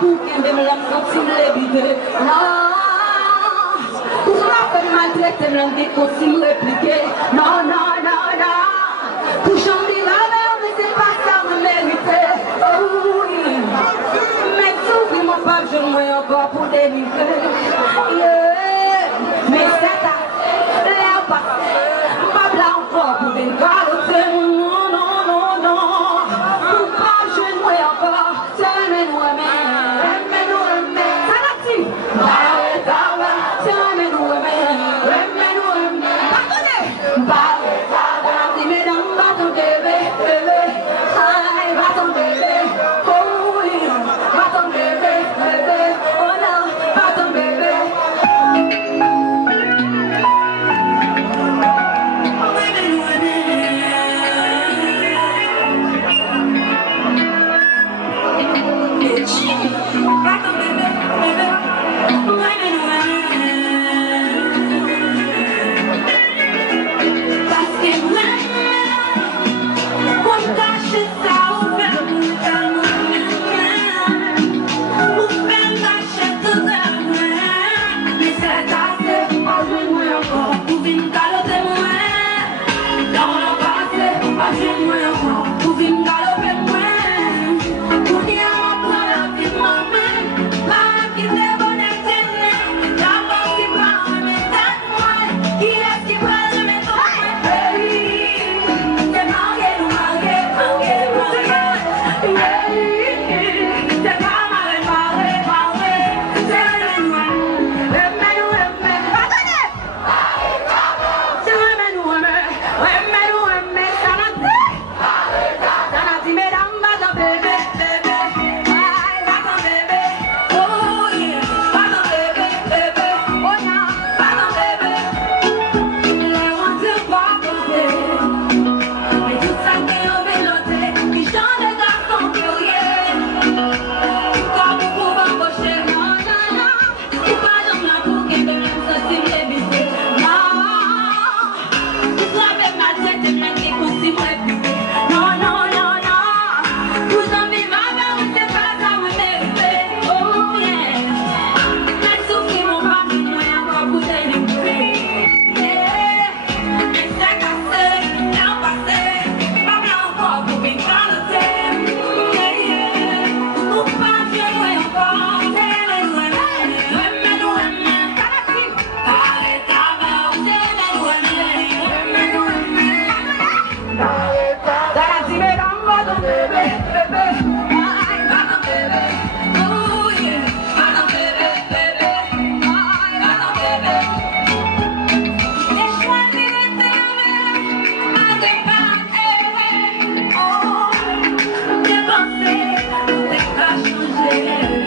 pour qu'il me l'a senti l'éviter. Non, pour la peine maltraiter, me l'a aussi me répliquer. Non, non, non, non. Pour changer la mer, mais c'est pas ça me mériter. Oh oui. Mais tout, mon pape, je me encore pour délivrer. Yeah. Mais c'est ça, là, pas là encore pour des galoper. Non, non, non, non. Pour pas, je ne vois encore. C'est mes noix, mais. Ça va-t-il? Changer.